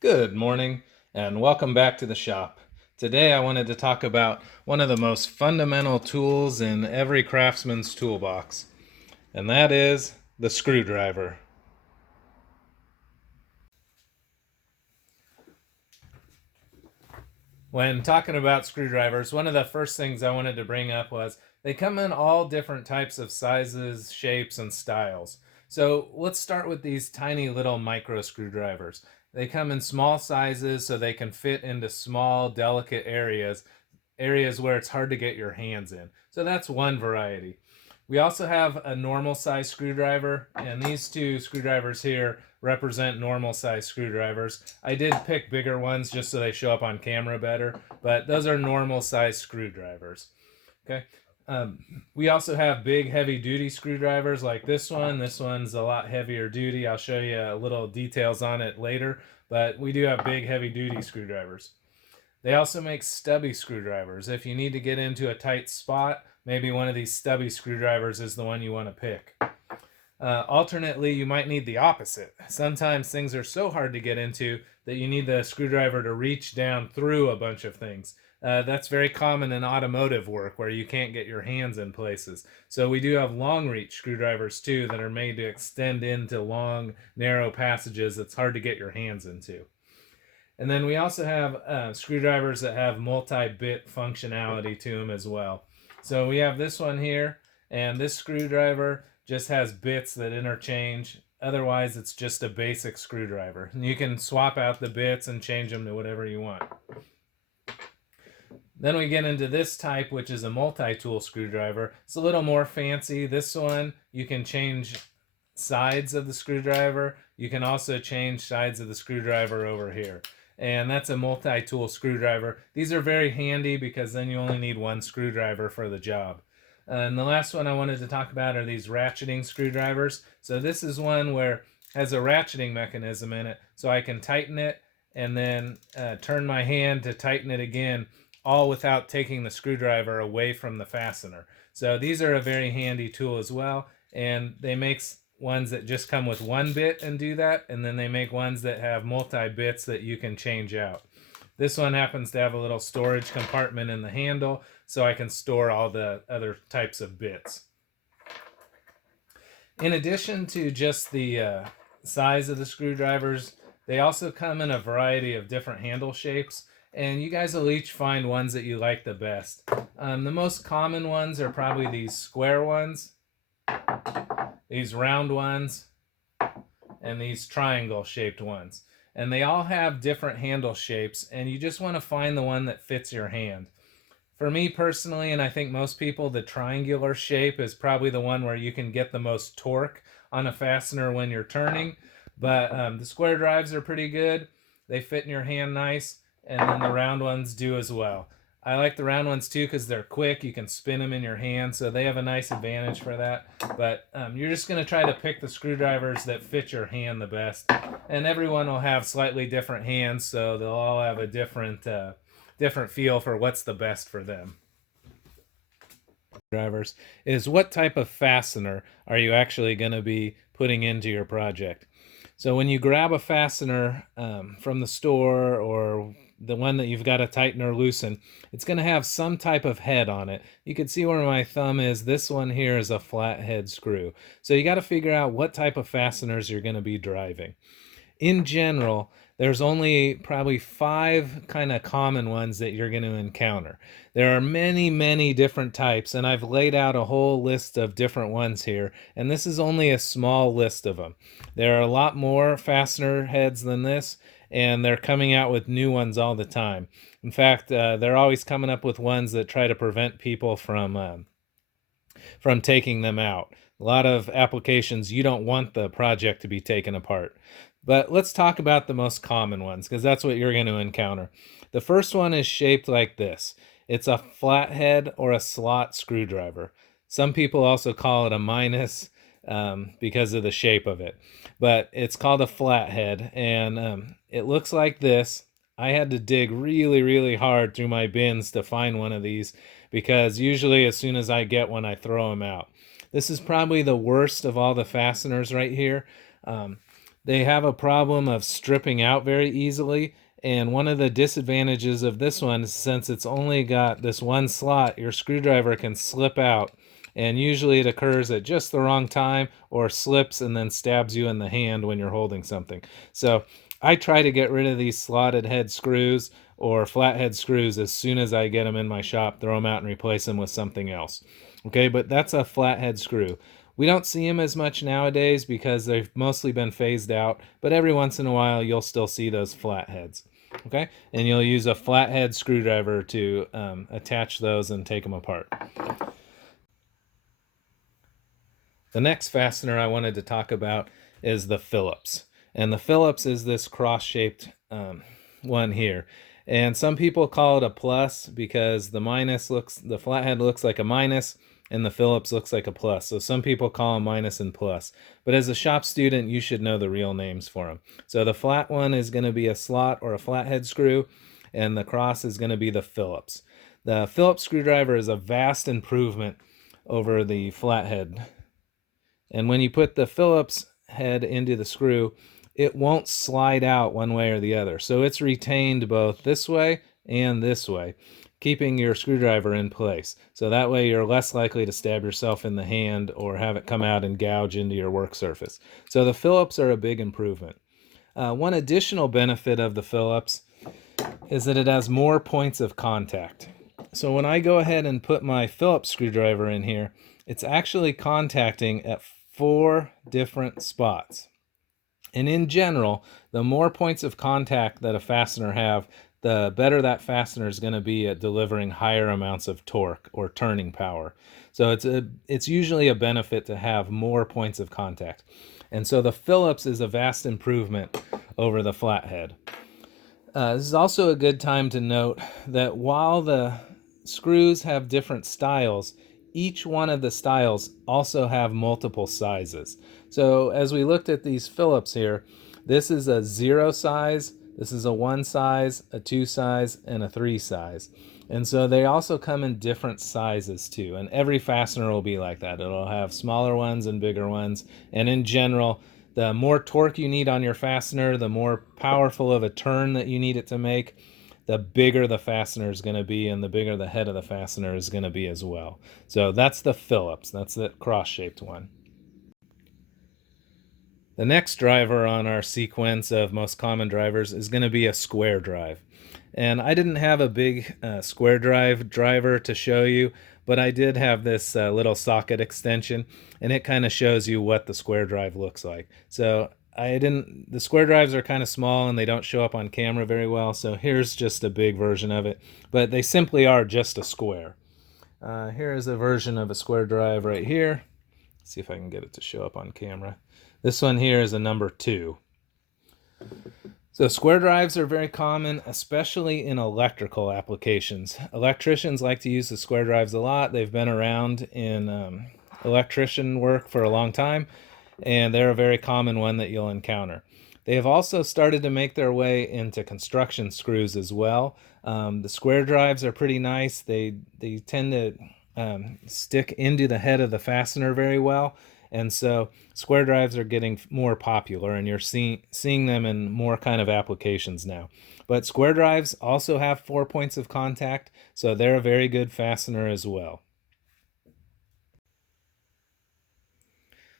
Good morning and welcome back to the shop. Today I wanted to talk about one of the most fundamental tools in every craftsman's toolbox, and that is the screwdriver. When talking about screwdrivers, one of the first things I wanted to bring up was they come in all different types of sizes, shapes, and styles. So let's start with these tiny little micro screwdrivers. They come in small sizes so they can fit into small, delicate areas where it's hard to get your hands in. So that's one variety. We also have a normal size screwdriver, and these two screwdrivers here represent normal size screwdrivers. I did pick bigger ones just so they show up on camera better, but those are normal size screwdrivers. Okay. We also have big heavy duty screwdrivers like this one. This one's a lot heavier duty. I'll show you a little details on it later, but we do have big heavy duty screwdrivers. They also make stubby screwdrivers. If you need to get into a tight spot, maybe one of these stubby screwdrivers is the one you want to pick. Alternately, you might need the opposite. Sometimes things are so hard to get into that you need the screwdriver to reach down through a bunch of things. That's very common in automotive work where you can't get your hands in places. So we do have long reach screwdrivers too that are made to extend into long, narrow passages that's hard to get your hands into. And then we also have screwdrivers that have multi-bit functionality to them as well. So we have this one here, and this screwdriver just has bits that interchange. Otherwise, it's just a basic screwdriver. And you can swap out the bits and change them to whatever you want. Then we get into this type, which is a multi-tool screwdriver. It's a little more fancy. This one, you can change sides of the screwdriver. You can also change sides of the screwdriver over here. And that's a multi-tool screwdriver. These are very handy because then you only need one screwdriver for the job. And the last one I wanted to talk about are these ratcheting screwdrivers. So this is one where it has a ratcheting mechanism in it, so I can tighten it and then turn my hand to tighten it again, all without taking the screwdriver away from the fastener. So these are a very handy tool as well, and they make ones that just come with one bit and do that, and then they make ones that have multi-bits that you can change out. This one happens to have a little storage compartment in the handle, so I can store all the other types of bits. In addition to just the size of the screwdrivers, they also come in a variety of different handle shapes, and you guys will each find ones that you like the best. The most common ones are probably these square ones, these round ones, and these triangle shaped ones. And they all have different handle shapes, and you just want to find the one that fits your hand. For me personally, and I think most people, the triangular shape is probably the one where you can get the most torque on a fastener when you're turning. But the square drives are pretty good. They fit in your hand nice, and then the round ones do as well. I like the round ones too because they're quick. You can spin them in your hand, so they have a nice advantage for that. But you're just going to try to pick the screwdrivers that fit your hand the best. And everyone will have slightly different hands, so they'll all have a different feel for what's the best for them. Drivers is what type of fastener are you actually going to be putting into your project? So when you grab a fastener from the store or the one that you've got to tighten or loosen, it's going to have some type of head on it. You can see where my thumb is. This one here is a flathead screw. So you got to figure out what type of fasteners you're going to be driving. In general, there's only probably 5 kind of common ones that you're going to encounter. There are many, many different types, and I've laid out a whole list of different ones here, and this is only a small list of them. There are a lot more fastener heads than this, and they're coming out with new ones all the time. In fact, they're always coming up with ones that try to prevent people from taking them out. A lot of applications, you don't want the project to be taken apart. But let's talk about the most common ones, because that's what you're going to encounter. The first one is shaped like this. It's a flathead or a slot screwdriver. Some people also call it a minus because of the shape of it. But it's called a flathead, and it looks like this. I had to dig really, really hard through my bins to find one of these, because usually as soon as I get one, I throw them out. This is probably the worst of all the fasteners right here. They have a problem of stripping out very easily, and one of the disadvantages of this one is since it's only got this one slot, your screwdriver can slip out, and usually it occurs at just the wrong time or slips and then stabs you in the hand when you're holding something. So I try to get rid of these slotted head screws or flathead screws as soon as I get them in my shop, throw them out and replace them with something else. Okay, but that's a flathead screw. We don't see them as much nowadays because they've mostly been phased out, but every once in a while you'll still see those flatheads. Okay, and you'll use a flathead screwdriver to attach those and take them apart. The next fastener I wanted to talk about is the Phillips. And the Phillips is this cross-shaped one here. And some people call it a plus because the flathead looks like a minus and the Phillips looks like a plus. So some people call them minus and plus. But as a shop student, you should know the real names for them. So the flat one is going to be a slot or a flathead screw, and the cross is going to be the Phillips. The Phillips screwdriver is a vast improvement over the flathead. And when you put the Phillips head into the screw, it won't slide out one way or the other. So it's retained both this way and this way, keeping your screwdriver in place. So that way you're less likely to stab yourself in the hand or have it come out and gouge into your work surface. So the Phillips are a big improvement. One additional benefit of the Phillips is that it has more points of contact. So when I go ahead and put my Phillips screwdriver in here, it's actually contacting at 4 different spots. And in general, the more points of contact that a fastener have, the better that fastener is going to be at delivering higher amounts of torque or turning power. So it's usually a benefit to have more points of contact. And so the Phillips is a vast improvement over the flathead. This is also a good time to note that while the screws have different styles, each one of the styles also have multiple sizes. So as we looked at these Phillips here, this is a 0 size, this is a 1 size, a 2 size, and a 3 size. And so they also come in different sizes too. And every fastener will be like that. It'll have smaller ones and bigger ones. And in general, the more torque you need on your fastener, the more powerful of a turn that you need it to make, the bigger the fastener is going to be, and the bigger the head of the fastener is going to be as well. So that's the Phillips. That's the cross-shaped one. The next driver on our sequence of most common drivers is going to be a square drive. And I didn't have a big square driver to show you, but I did have this little socket extension, and it kind of shows you what the square drive looks like. So the square drives are kind of small and they don't show up on camera very well, so here's just a big version of it, but they simply are just a square. Here is a version of a square drive right here. Let's see if I can get it to show up on camera. This one here is a number 2. So square drives are very common, especially in electrical applications. Electricians like to use the square drives a lot. They've been around in electrician work for a long time, and they're a very common one that you'll encounter. They have also started to make their way into construction screws as well. The square drives are pretty nice. They tend to stick into the head of the fastener very well. And so square drives are getting more popular, and you're seeing them in more kind of applications now. But square drives also have 4 points of contact, so they're a very good fastener as well.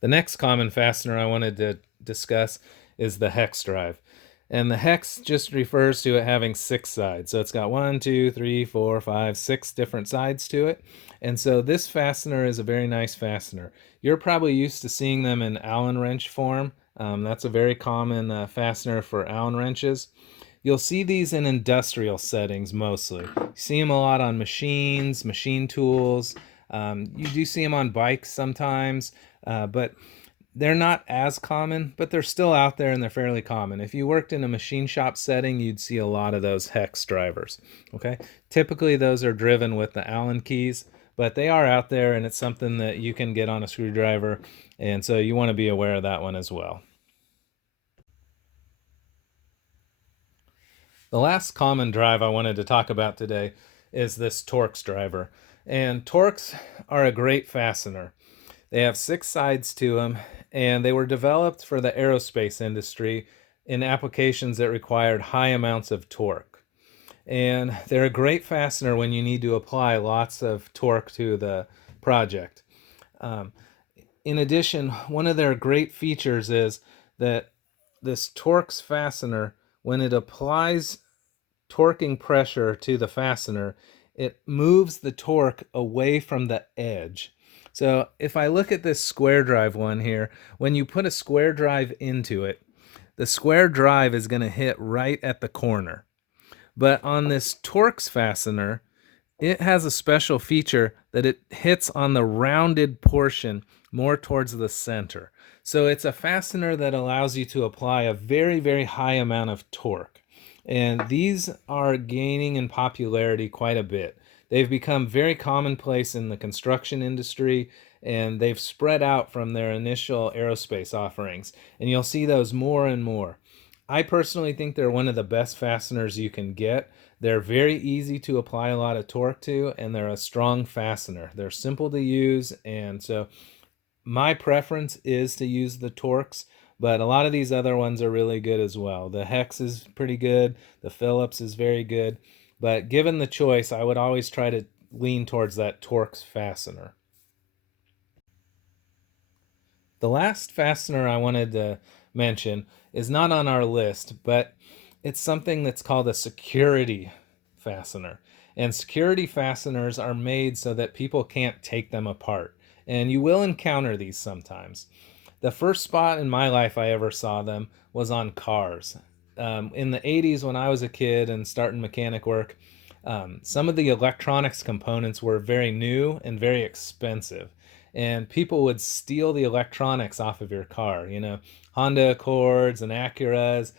The next common fastener I wanted to discuss is the hex drive. And the hex just refers to it having 6 sides. So it's got 1, 2, 3, 4, 5, 6 different sides to it. And so this fastener is a very nice fastener. You're probably used to seeing them in Allen wrench form. That's a very common fastener for Allen wrenches. You'll see these in industrial settings mostly. You see them a lot on machines, machine tools. You do see them on bikes sometimes, but they're not as common, but they're still out there and they're fairly common. If you worked in a machine shop setting, you'd see a lot of those hex drivers. Okay, typically those are driven with the Allen keys, but they are out there and it's something that you can get on a screwdriver, and so you want to be aware of that one as well. The last common drive I wanted to talk about today is this Torx driver. And Torx are a great fastener. They have 6 sides to them, and they were developed for the aerospace industry in applications that required high amounts of torque. And they're a great fastener when you need to apply lots of torque to the project. Um, in addition, one of their great features is that this Torx fastener, when it applies torquing pressure to the fastener, it moves the torque away from the edge. So if I look at this square drive one here, when you put a square drive into it, the square drive is going to hit right at the corner. But on this Torx fastener, it has a special feature that it hits on the rounded portion more towards the center. So it's a fastener that allows you to apply a very, very high amount of torque. And these are gaining in popularity quite a bit. They've become very commonplace in the construction industry, and they've spread out from their initial aerospace offerings. And you'll see those more and more. I personally think they're one of the best fasteners you can get. They're very easy to apply a lot of torque to, and they're a strong fastener. They're simple to use, and so my preference is to use the Torx, but a lot of these other ones are really good as well. The Hex is pretty good, the Phillips is very good, but given the choice, I would always try to lean towards that Torx fastener. The last fastener I wanted to mention is not on our list, but it's something that's called a security fastener. And security fasteners are made so that people can't take them apart. And you will encounter these sometimes. The first spot in my life I ever saw them was on cars. In the 80s, when I was a kid and starting mechanic work, some of the electronics components were very new and very expensive. And people would steal the electronics off of your car. Honda Accords and Acuras.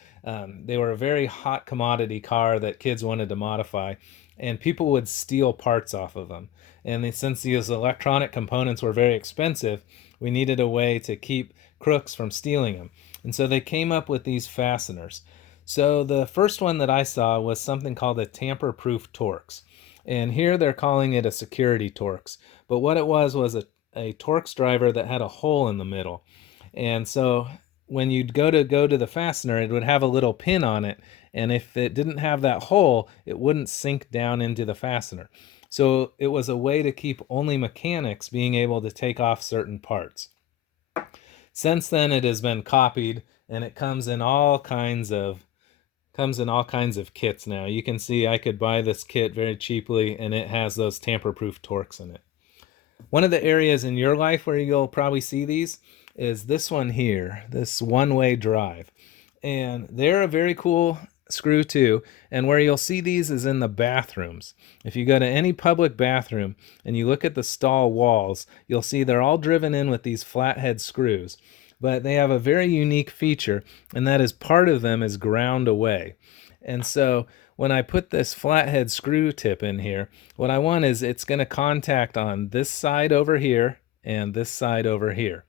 They were a very hot commodity car that kids wanted to modify, and people would steal parts off of them. And since these electronic components were very expensive, we needed a way to keep crooks from stealing them. And so they came up with these fasteners. So the first one that I saw was something called a tamper-proof Torx. And here they're calling it a security Torx. But what it was a Torx driver that had a hole in the middle. And so when you'd go to the fastener, it would have a little pin on it. And if it didn't have that hole, it wouldn't sink down into the fastener. So it was a way to keep only mechanics being able to take off certain parts. Since then, it has been copied, and it comes in all kinds of kits now. You can see I could buy this kit very cheaply, and it has those tamper-proof Torx in it. One of the areas in your life where you'll probably see these is this one here, this one-way drive. And they're a very cool screw too. And where you'll see these is in the bathrooms. If you go to any public bathroom and you look at the stall walls, you'll see they're all driven in with these flathead screws. But they have a very unique feature, and that is part of them is ground away. And so when I put this flathead screw tip in here, what I want is it's going to contact on this side over here and this side over here.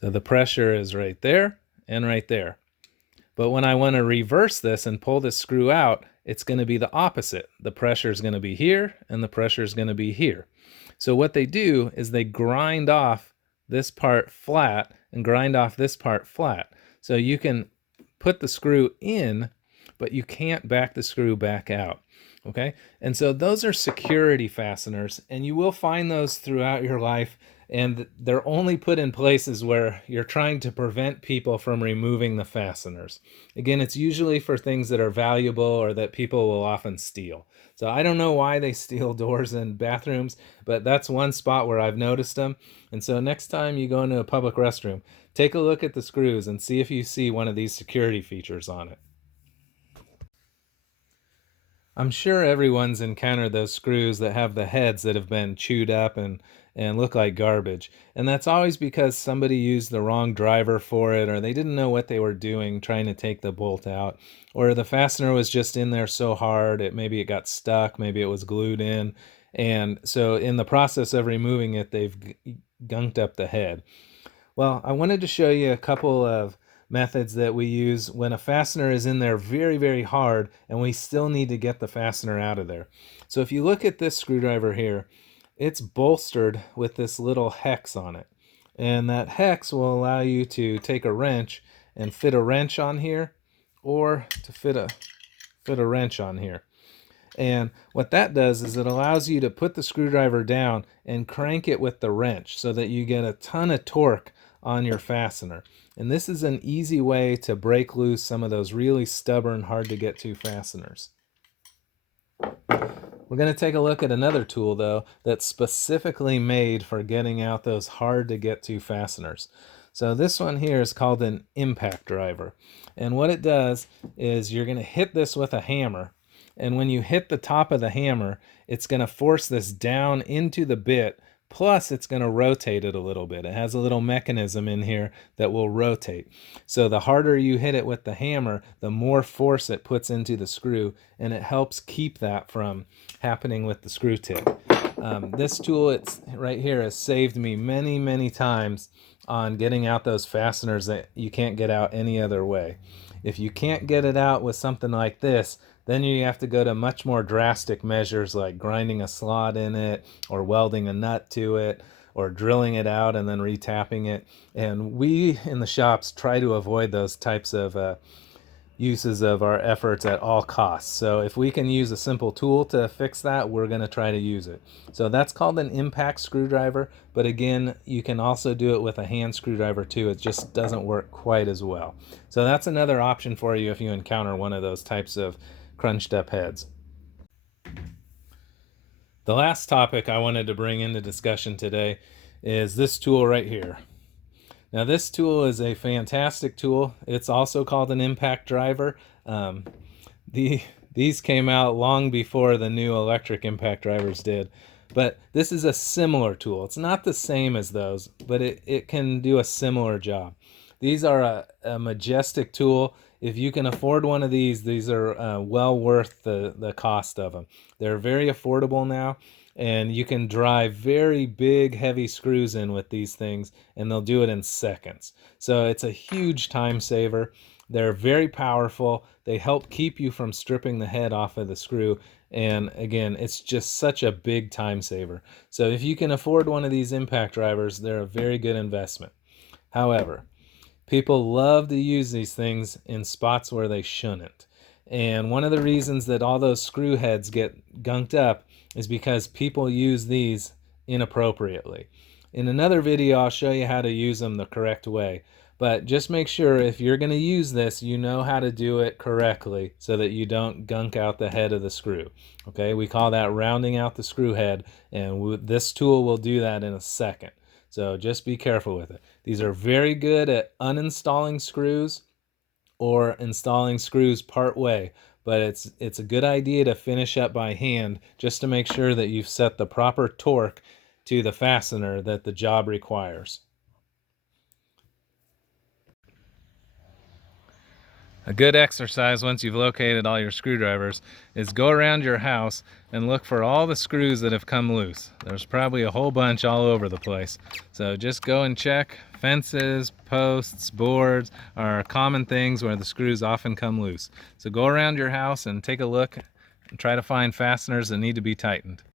So the pressure is right there and right there. But when I want to reverse this and pull this screw out, it's going to be the opposite. The pressure is going to be here and the pressure is going to be here. So what they do is they grind off this part flat and grind off this part flat. So you can put the screw in, but you can't back the screw back out. Okay? And so those are security fasteners, and you will find those throughout your life, and they're only put in places where you're trying to prevent people from removing the fasteners. Again, it's usually for things that are valuable or that people will often steal. So I don't know why they steal doors in bathrooms, but that's one spot where I've noticed them. And so next time you go into a public restroom, take a look at the screws and see if you see one of these security features on it. I'm sure everyone's encountered those screws that have the heads that have been chewed up and look like garbage. And that's always because somebody used the wrong driver for it, or they didn't know what they were doing trying to take the bolt out, or the fastener was just in there so hard, maybe it got stuck, maybe it was glued in. And so in the process of removing it, they've gunked up the head. Well, I wanted to show you a couple of methods that we use when a fastener is in there very, very hard and we still need to get the fastener out of there. So if you look at this screwdriver here, it's bolstered with this little hex on it. And that hex will allow you to take a wrench and fit a wrench on here, or to fit a wrench on here. And what that does is it allows you to put the screwdriver down and crank it with the wrench so that you get a ton of torque on your fastener. And this is an easy way to break loose some of those really stubborn, hard to get to fasteners. We're going to take a look at another tool, though, that's specifically made for getting out those hard to get to fasteners. So this one here is called an impact driver. And what it does is you're going to hit this with a hammer. And when you hit the top of the hammer, it's going to force this down into the bit. Plus, it's going to rotate it a little bit. It has a little mechanism in here that will rotate. So the harder you hit it with the hammer, the more force it puts into the screw, and it helps keep that from happening with the screw tip. This tool, it's right here, has saved me many, many times on getting out those fasteners that you can't get out any other way. If you can't get it out with something like this, then you have to go to much more drastic measures like grinding a slot in it, or welding a nut to it, or drilling it out and then retapping it. And we in the shops try to avoid those types of uses of our efforts at all costs. So if we can use a simple tool to fix that, we're going to try to use it. So that's called an impact screwdriver, but again, you can also do it with a hand screwdriver too. It just doesn't work quite as well. So that's another option for you if you encounter one of those types of crunched up heads. The last topic I wanted to bring into discussion today is this tool right here. Now this tool is a fantastic tool. It's also called an impact driver. These came out long before the new electric impact drivers did. But this is a similar tool. It's not the same as those, but it can do a similar job. These are a majestic tool. If you can afford one of these are well worth the cost of them. They're very affordable now, and you can drive very big, heavy screws in with these things, and they'll do it in seconds. So it's a huge time saver. They're very powerful. They help keep you from stripping the head off of the screw. And again, it's just such a big time saver. So if you can afford one of these impact drivers, they're a very good investment. However, people love to use these things in spots where they shouldn't. And one of the reasons that all those screw heads get gunked up is because people use these inappropriately. In another video, I'll show you how to use them the correct way. But just make sure if you're going to use this, you know how to do it correctly so that you don't gunk out the head of the screw. Okay, we call that rounding out the screw head, and this tool will do that in a second. So just be careful with it. These are very good at uninstalling screws or installing screws part way, but it's a good idea to finish up by hand just to make sure that you've set the proper torque to the fastener that the job requires. A good exercise once you've located all your screwdrivers is go around your house and look for all the screws that have come loose. There's probably a whole bunch all over the place. So just go and check. Fences, posts, boards are common things where the screws often come loose. So go around your house and take a look and try to find fasteners that need to be tightened.